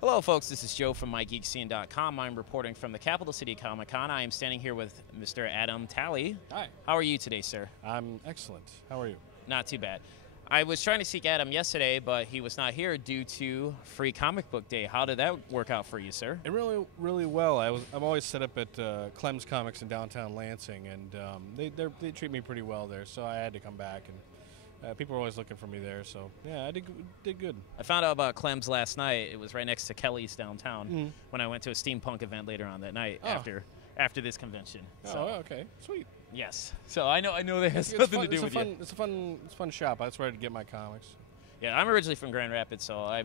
Hello, folks. This is Joe from MIGeekScene.com. I'm reporting from the Capital City Comic Con. I am standing here with Mr. Adam Talley. Hi. How are you today, sir? I'm excellent. How are you? Not too bad. I was trying to seek Adam yesterday, but he was not here due to Free Comic Book Day. How did that work out for you, sir? It really well. I'm always set up at Clem's Comics in downtown Lansing, and they treat me pretty well there. So I had to come back, and people were always looking for me there. So yeah, I did good. I found out about Clem's last night. It was right next to Kelly's downtown when I went to a steampunk event later on that night after this convention. So, okay, sweet. Yes. So I know that has nothing to do with you. It's a fun shop. That's where I get my comics. Yeah, I'm originally from Grand Rapids, so I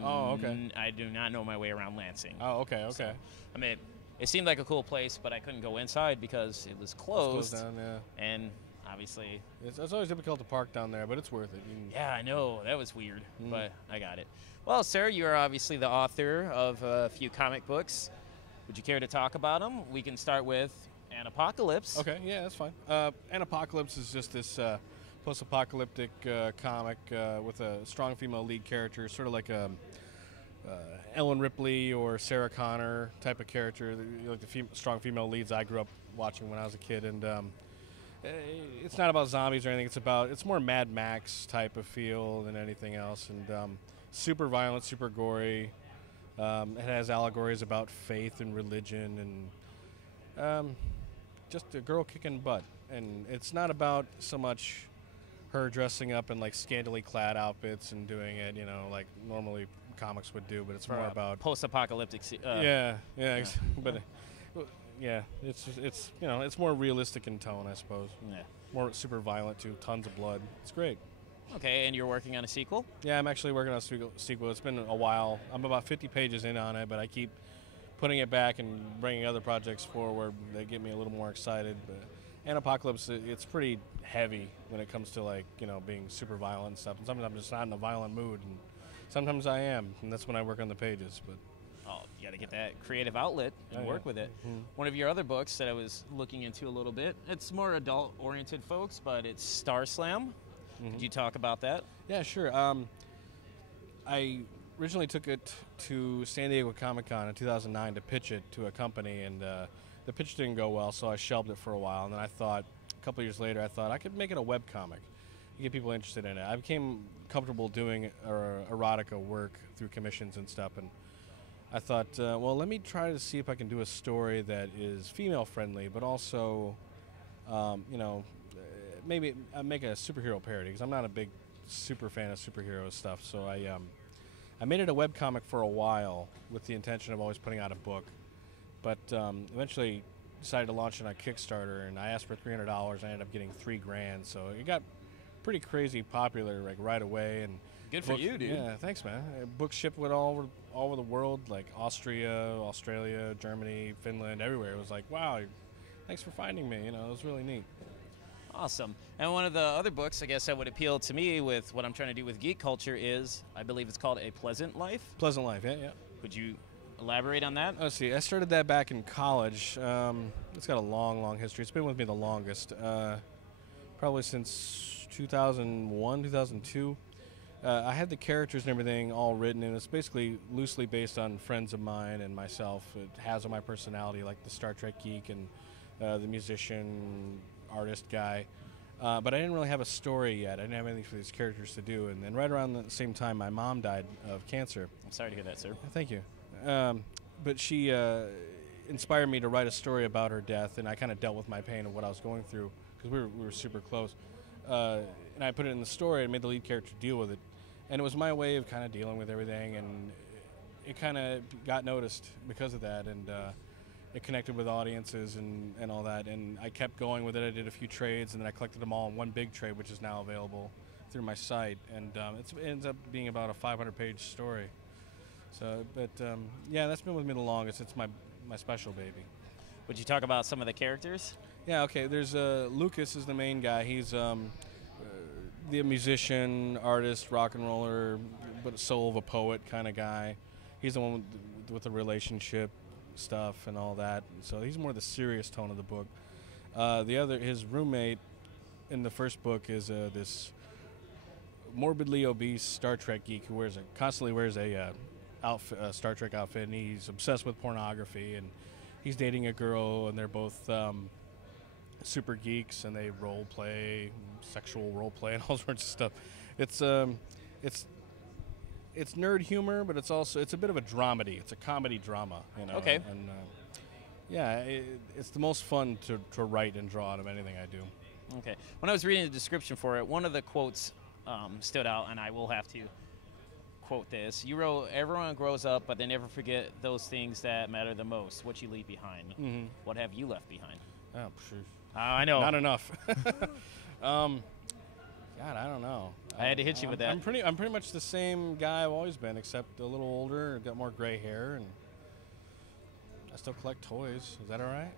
do not know my way around Lansing. Oh, okay. So, I mean, it seemed like a cool place, but I couldn't go inside because it was closed. It's closed down, yeah. And obviously, it's always difficult to park down there, but it's worth it. Yeah, I know. That was weird, but I got it. Well, sir, you are obviously the author of a few comic books. Would you care to talk about them? We can start with Apocalypse. Okay, yeah, that's fine. Apocalypse is just this post-apocalyptic comic with a strong female lead character, sort of like a Ellen Ripley or Sarah Connor type of character, like the strong female leads I grew up watching when I was a kid. And it's not about zombies or anything. It's more Mad Max type of feel than anything else, and super violent, super gory. It has allegories about faith and religion, and just a girl kicking butt. And it's not about so much her dressing up in like scantily clad outfits and doing it, like normally comics would do, but it's more about post-apocalyptic. But it's more realistic in tone, I suppose. Yeah. More super violent too, tons of blood. It's great. Okay, and you're working on a sequel? Yeah, I'm actually working on a sequel. It's been a while. I'm about 50 pages in on it, but I keep putting it back and bringing other projects forward. They get me a little more excited. But Apocalypse, it's pretty heavy when it comes to being super violent and stuff. And sometimes I'm just not in a violent mood, and sometimes I am, and that's when I work on the pages. But you got to get that creative outlet and work with it. One of your other books that I was looking into a little bit, it's more adult-oriented, folks, but it's Star Slam. Could you talk about that? Yeah, sure. I originally took it to San Diego Comic-Con in 2009 to pitch it to a company, and the pitch didn't go well, so I shelved it for a while. And then a couple years later, I thought I could make it a webcomic, get people interested in it. I became comfortable doing erotica work through commissions and stuff, and I thought, well, let me try to see if I can do a story that is female-friendly, but also, maybe I make a superhero parody, because I'm not a big super fan of superhero stuff. So I made it a webcomic for a while with the intention of always putting out a book, but eventually decided to launch it on Kickstarter, and I asked for $300. I ended up getting $3,000, so it got pretty crazy popular right away. And good for you, dude. Yeah, thanks, man. Books shipped all over the world, like Austria, Australia, Germany, Finland, everywhere. It was like, wow, thanks for finding me. It was really neat. Awesome. And one of the other books, I guess, that would appeal to me with what I'm trying to do with geek culture is, I believe it's called A Pleasant Life. Pleasant Life, yeah. Would you elaborate on that? Let's see. I started that back in college. It's got a long, long history. It's been with me the longest, probably since 2001, 2002. I had the characters and everything all written, and it's basically loosely based on friends of mine and myself. It has on my personality, like the Star Trek geek and the musician, artist guy. But I didn't really have a story yet. I didn't have anything for these characters to do. And then right around the same time, my mom died of cancer. I'm sorry to hear that, sir. Thank you. But she inspired me to write a story about her death, and I kind of dealt with my pain of what I was going through, because we were super close. And I put it in the story and made the lead character deal with it. And it was my way of kind of dealing with everything, and it kind of got noticed because of that, and it connected with audiences and all that, and I kept going with it. I did a few trades, and then I collected them all in one big trade, which is now available through my site, and it ends up being about a 500-page story. So, but yeah, that's been with me the longest. It's my special baby. Would you talk about some of the characters? Yeah, okay. There's Lucas is the main guy. He's the musician, artist, rock and roller, but soul of a poet kind of guy. He's the one with the relationship stuff and all that. So he's more the serious tone of the book. His roommate in the first book is this morbidly obese Star Trek geek who constantly wears a outfit, Star Trek outfit, and he's obsessed with pornography, and he's dating a girl, and they're both super geeks, and they role play, sexual role play, and all sorts of stuff. It's nerd humor, but it's a bit of a dramedy. It's a comedy drama, you know. Okay. And it's the most fun to write and draw out of anything I do. Okay. When I was reading the description for it, one of the quotes stood out, and I will have to quote this. You wrote, "Everyone grows up, but they never forget those things that matter the most, what you leave behind." Mm-hmm. What have you left behind? Oh, sure. I know. Not enough. God, I don't know. I had to hit you with that. I'm pretty much the same guy I've always been, except a little older, got more gray hair, and I still collect toys. Is that all right?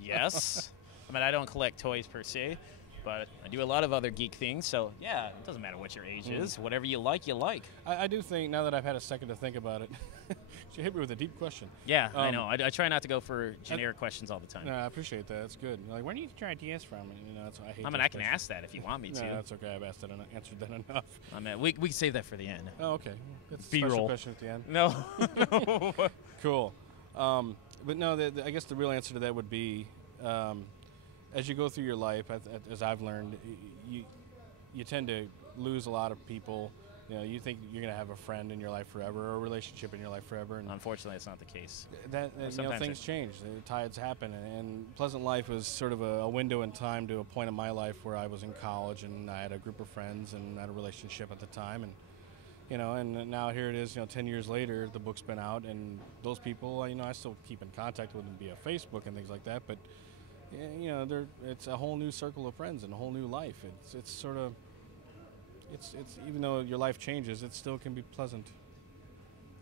Yes. I mean, I don't collect toys per se, but I do a lot of other geek things. So, yeah, it doesn't matter what your age is. Whatever you like, you like. I do think, now that I've had a second to think about it, you hit me with a deep question. Yeah, I know. I try not to go for generic questions all the time. No, I appreciate that. That's good. Like, where do you get your ideas from? And, you know, I hate. I mean, I can ask that if you want me to. No, that's okay. I've asked that and answered that enough. I mean, we can save that for the end. Oh, okay. That's a B-roll. special question at the end. No. Cool. But no, I guess the real answer to that would be, as you go through your life, as I've learned, you tend to lose a lot of people. You know, you think you're going to have a friend in your life forever or a relationship in your life forever. And unfortunately, it's not the case. Things change. The tides happen. And Pleasant Life was sort of a window in time to a point in my life where I was in college and I had a group of friends and had a relationship at the time. And, you know, and now here it is, 10 years later, the book's been out. And those people, I still keep in contact with them via Facebook and things like that. But, it's a whole new circle of friends and a whole new life. It's sort of... It's even though your life changes, it still can be pleasant,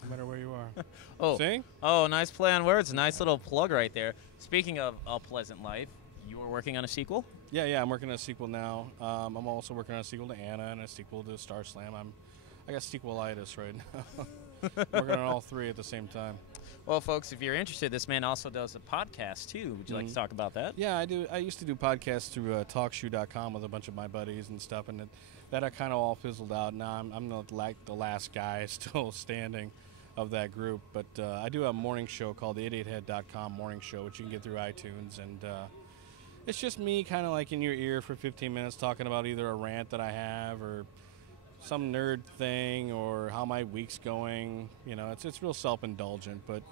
no matter where you are. Oh, see? Oh, nice play on words. Nice little plug right there. Speaking of A Pleasant Life, you were working on a sequel? Yeah, I'm working on a sequel now. I'm also working on a sequel to Anna and a sequel to Star Slam. I got sequelitis right now. Working on all three at the same time. Well, folks, if you're interested, this man also does a podcast, too. Would you like to talk about that? Yeah, I do. I used to do podcasts through TalkShoe.com with a bunch of my buddies and stuff, and that I kind of all fizzled out. Now I'm the last guy still standing of that group. But I do a morning show called the IdiotHead.com Morning Show, which you can get through iTunes. And it's just me kind of like in your ear for 15 minutes talking about either a rant that I have or some nerd thing or how my week's going. It's real self-indulgent, but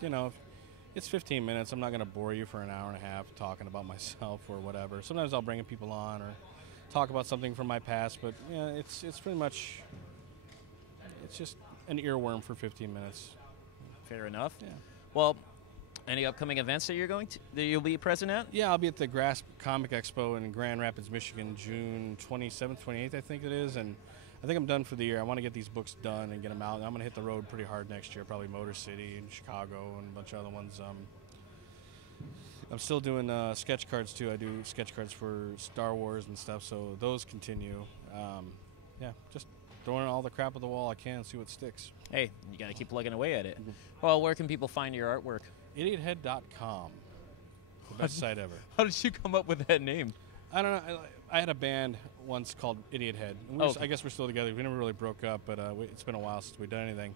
it's 15 minutes. I'm not going to bore you for an hour and a half talking about myself or whatever. Sometimes I'll bring people on or talk about something from my past, but it's pretty much, it's just an earworm for 15 minutes. Fair enough. Yeah. Well, any upcoming events that you'll be present at? Yeah, I'll be at the Grasp Comic Expo in Grand Rapids, Michigan, June 27th, 28th, I think it is, and I think I'm done for the year. I want to get these books done and get them out. I'm going to hit the road pretty hard next year, probably Motor City and Chicago and a bunch of other ones. I'm still doing sketch cards, too. I do sketch cards for Star Wars and stuff, so those continue. Just throwing all the crap at the wall I can, see what sticks. Hey, you got to keep plugging away at it. Well, where can people find your artwork? IdiotHead.com. The best site ever. How did you come up with that name? I don't know. I had a band once called Idiot Head. I guess we're still together. We never really broke up, but it's been a while since we've done anything.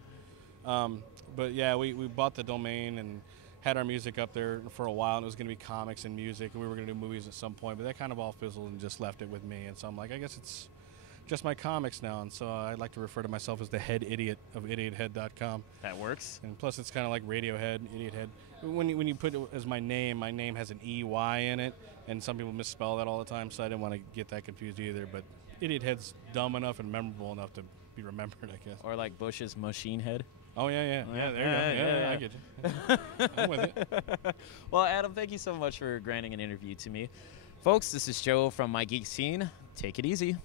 But yeah, we bought the domain and had our music up there for a while, and it was going to be comics and music, and we were going to do movies at some point, but that kind of all fizzled and just left it with me. And so I'm like, I guess it's just my comics now, and so I like to refer to myself as the head idiot of IdiotHead.com. That works. And plus, it's kind of like Radiohead, Idiot Head. When you put it as my name has an EY in it, and some people misspell that all the time, so I didn't want to get that confused either. But Idiot Head's dumb enough and memorable enough to be remembered, I guess. Or like Bush's Machine Head. Oh, yeah, there you go. Yeah, I get you. I'm with it. Well, Adam, thank you so much for granting an interview to me. Folks, this is Joe from MIGeekScene. Take it easy.